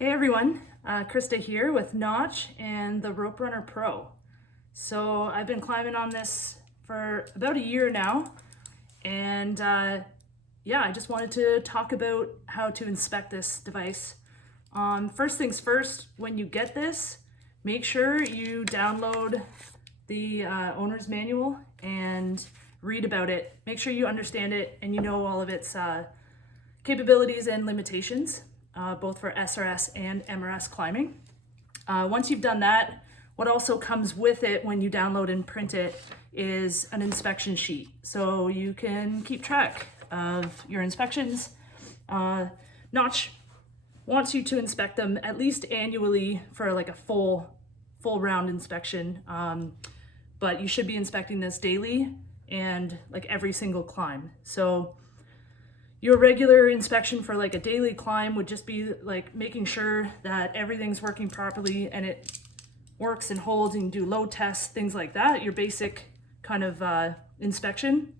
Hey everyone, Krista here with Notch and the Rope Runner Pro. So I've been climbing on this for about a year now, and yeah, I just wanted to talk about how to inspect this device. First things first, when you get this, make sure you download the owner's manual and read about it. Make sure you understand it and you know all of its capabilities and limitations. Both for SRS and MRS climbing. Once you've done that, what also comes with it when you download and print it is an inspection sheet. So you can keep track of your inspections. Notch wants you to inspect them at least annually for like a full round inspection. But you should be inspecting this daily and like every single climb. So your regular inspection for like a daily climb would just be like making sure that everything's working properly and it works and holds, and you do load tests, things like that, your basic kind of inspection.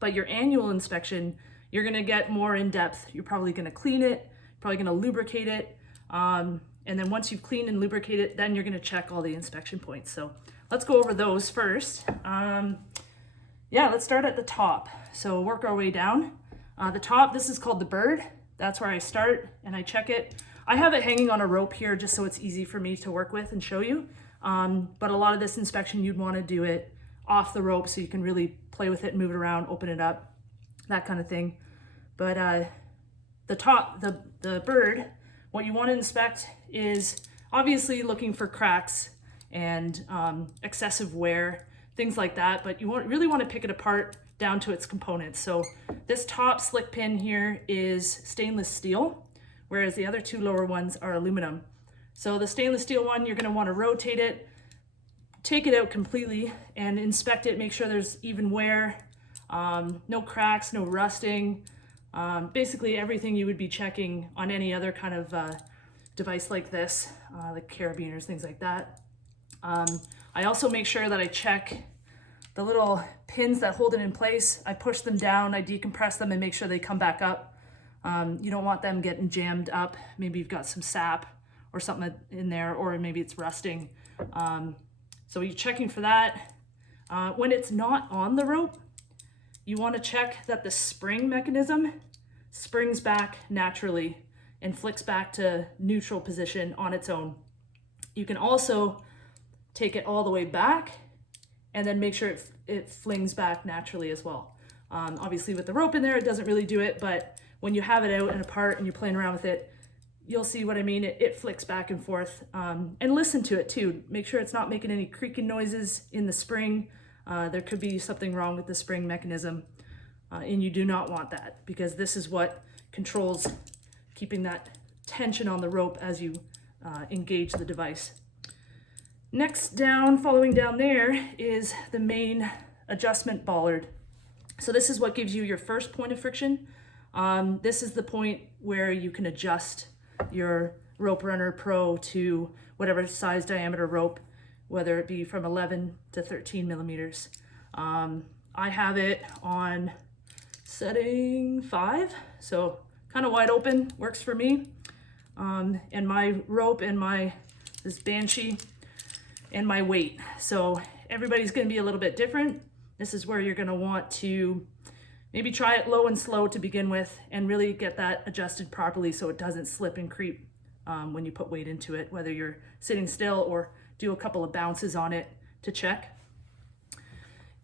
But your annual inspection, you're gonna get more in depth. You're probably gonna clean it, probably gonna lubricate it. And then once you've cleaned and lubricated it, then you're gonna check all the inspection points. So let's go over those first. Yeah, let's start at the top. So work our way down. The top, this is called the bird. That's where I start and I check it. I have it hanging on a rope here just so it's easy for me to work with and show you. But a lot of this inspection, you'd want to do it off the rope so you can really play with it, move it around, open it up, that kind of thing. But the top, the bird, what you want to inspect is obviously looking for cracks and excessive wear, things like that. But you really want to pick it apart down to its components. So this top slick pin here is stainless steel, whereas the other two lower ones are aluminum. So the stainless steel one, you're going to want to rotate it, take it out completely and inspect it, make sure there's even wear, no cracks, no rusting, basically everything you would be checking on any other kind of device like this, like carabiners, things like that. I also make sure that I check the little pins that hold it in place. I push them down, I decompress them and make sure they come back up. You don't want them getting jammed up. Maybe you've got some sap or something in there, or maybe it's rusting. So you're checking for that. When it's not on the rope, you want to check that the spring mechanism springs back naturally and flicks back to neutral position on its own. You can also take it all the way back and then make sure it flings back naturally as well. Obviously with the rope in there, it doesn't really do it, but when you have it out and apart and you're playing around with it, you'll see what I mean. It flicks back and forth. And listen to it too. Make sure it's not making any creaking noises in the spring. There could be something wrong with the spring mechanism, and you do not want that, because this is what controls keeping that tension on the rope as you engage the device. Next down, following down there, is the main adjustment bollard. So this is what gives you your first point of friction. This is the point where you can adjust your Rope Runner Pro to whatever size diameter rope, whether it be from 11 to 13 millimeters. I have it on setting 5, so kind of wide open, works for me. And my rope and this Banshee and my weight. So everybody's going to be a little bit different. This is where you're going to want to maybe try it low and slow to begin with and really get that adjusted properly so it doesn't slip and creep when you put weight into it, whether you're sitting still or do a couple of bounces on it to check.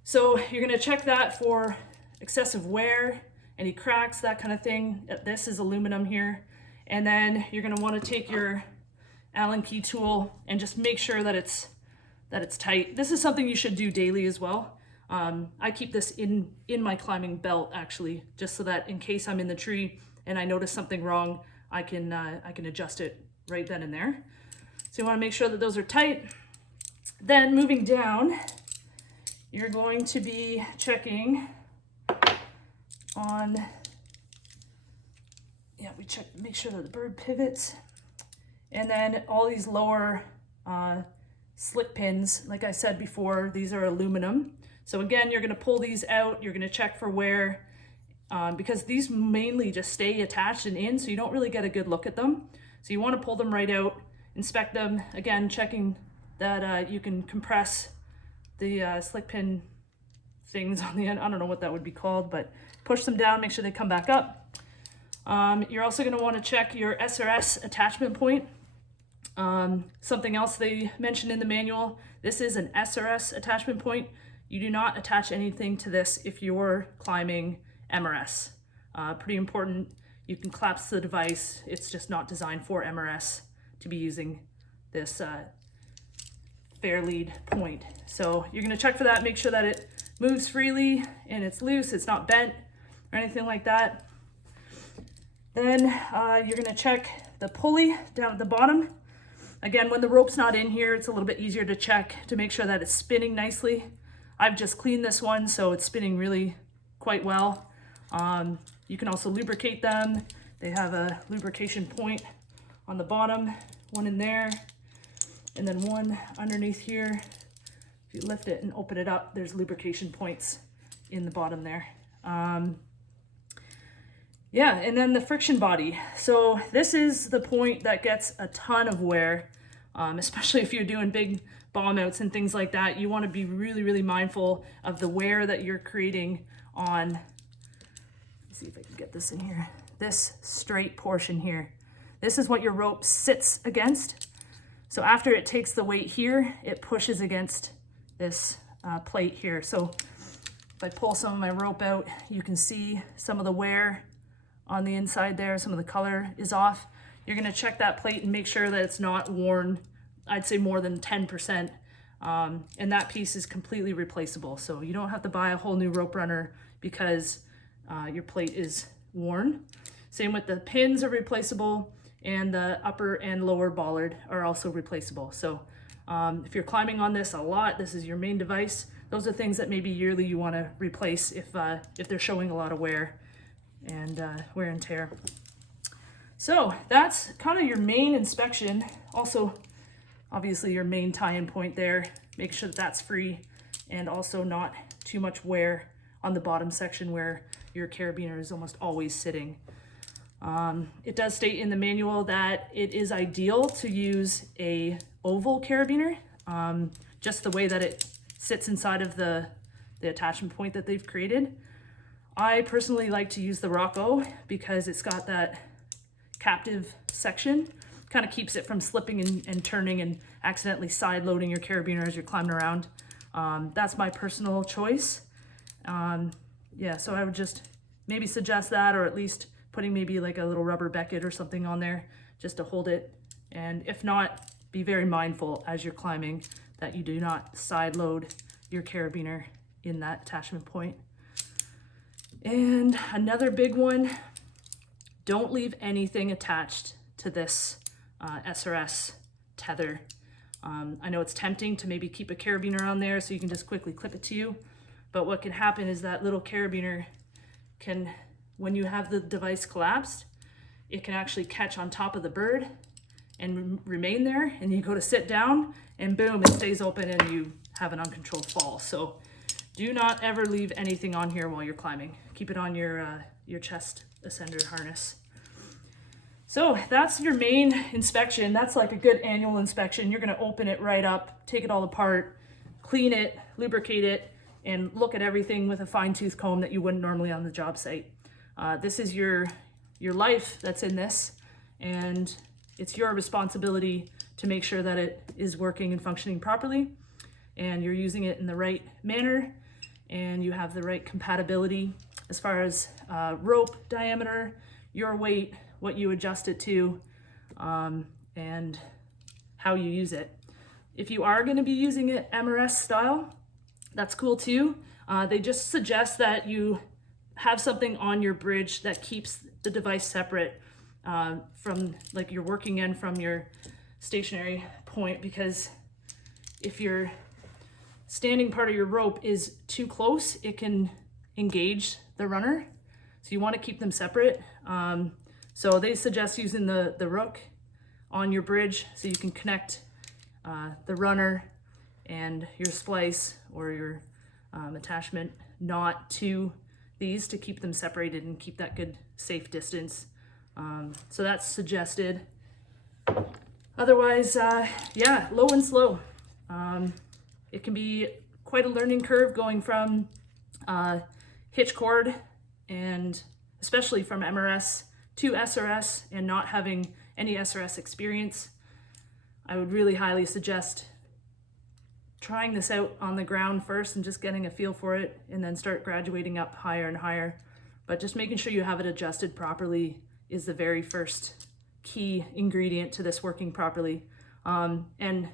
So you're going to check that for excessive wear, any cracks, that kind of thing. This is aluminum here. And then you're going to want to take your Allen key tool and just make sure that it's tight. This is something you should do daily as well. I keep this in my climbing belt actually, just so that in case I'm in the tree and I notice something wrong, I can adjust it right then and there. So you want to make sure that those are tight. Then moving down, you're going to be checking on, make sure that the bird pivots. And then all these lower slick pins, like I said before, these are aluminum. So again, you're going to pull these out, you're going to check for wear, because these mainly just stay attached and in, so you don't really get a good look at them. So you want to pull them right out, inspect them, again, checking that you can compress the slick pin things on the end. I don't know what that would be called, but push them down, make sure they come back up. You're also going to want to check your SRS attachment point. Something else they mentioned in the manual, this is an SRS attachment point. You do not attach anything to this if you're climbing MRS. Pretty important. You can collapse the device. It's just not designed for MRS to be using this fair lead point. So you're going to check for that, make sure that it moves freely and it's loose, it's not bent or anything like that. Then you're going to check the pulley down at the bottom. Again, when the rope's not in here, it's a little bit easier to check to make sure that it's spinning nicely. I've just cleaned this one, so it's spinning really quite well. You can also lubricate them. They have a lubrication point on the bottom, one in there, and then one underneath here. If you lift it and open it up, there's lubrication points in the bottom there. Yeah, and then the friction body. So this is the point that gets a ton of wear, especially if you're doing big bomb outs and things like that. You want to be really, really mindful of the wear that you're creating on, let's see if I can get this in here, this straight portion here. This is what your rope sits against. So after it takes the weight here, it pushes against this plate here. So if I pull some of my rope out, you can see some of the wear on the inside there, some of the color is off. You're gonna check that plate and make sure that it's not worn, I'd say more than 10%. And that piece is completely replaceable. So you don't have to buy a whole new rope runner because your plate is worn. Same with the pins are replaceable, and the upper and lower bollard are also replaceable. So if you're climbing on this a lot, this is your main device, those are things that maybe yearly you wanna replace if they're showing a lot of wear and tear. So that's kind of your main inspection. Also, obviously your main tie-in point there, make sure that that's free and also not too much wear on the bottom section where your carabiner is almost always sitting. It does state in the manual that it is ideal to use a oval carabiner, just the way that it sits inside of the attachment point that they've created. I personally like to use the Rocco because it's got that captive section, kind of keeps it from slipping and turning and accidentally side loading your carabiner as you're climbing around. That's my personal choice. Yeah, so I would just maybe suggest that, or at least putting maybe like a little rubber becket or something on there just to hold it. And if not, be very mindful as you're climbing that you do not side load your carabiner in that attachment point. And another big one, don't leave anything attached to this SRS tether. I know it's tempting to maybe keep a carabiner on there so you can just quickly clip it to you, but what can happen is that little carabiner can, when you have the device collapsed, it can actually catch on top of the bird and remain there, and you go to sit down and boom, it stays open and you have an uncontrolled fall. So do not ever leave anything on here while you're climbing. Keep it on your chest ascender harness. So that's your main inspection. That's like a good annual inspection. You're gonna open it right up, take it all apart, clean it, lubricate it, and look at everything with a fine-tooth comb that you wouldn't normally on the job site. This is your life that's in this, and it's your responsibility to make sure that it is working and functioning properly, and you're using it in the right manner, and you have the right compatibility as far as rope diameter, your weight, what you adjust it to, and how you use it. If you are going to be using it MRS style, that's cool too. They just suggest that you have something on your bridge that keeps the device separate from like your working end from your stationary point, because if your standing part of your rope is too close, it can engage the runner. So you want to keep them separate. So they suggest using the rook on your bridge so you can connect the runner and your splice or your attachment knot to these to keep them separated and keep that good safe distance. So that's suggested. Otherwise, yeah, low and slow. It can be quite a learning curve going from hitch cord, and especially from MRS to SRS and not having any SRS experience. I would really highly suggest trying this out on the ground first and just getting a feel for it, and then start graduating up higher and higher. But just making sure you have it adjusted properly is the very first key ingredient to this working properly. And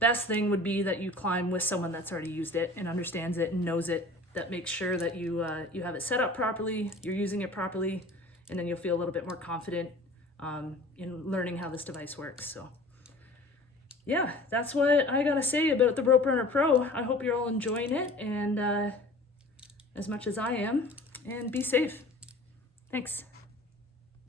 best thing would be that you climb with someone that's already used it and understands it and knows it, that makes sure that you have it set up properly, you're using it properly, and then you'll feel a little bit more confident in learning how this device works. So yeah, that's what I gotta say about the Rope Runner Pro. I hope you're all enjoying it, and as much as I am, and be safe. Thanks.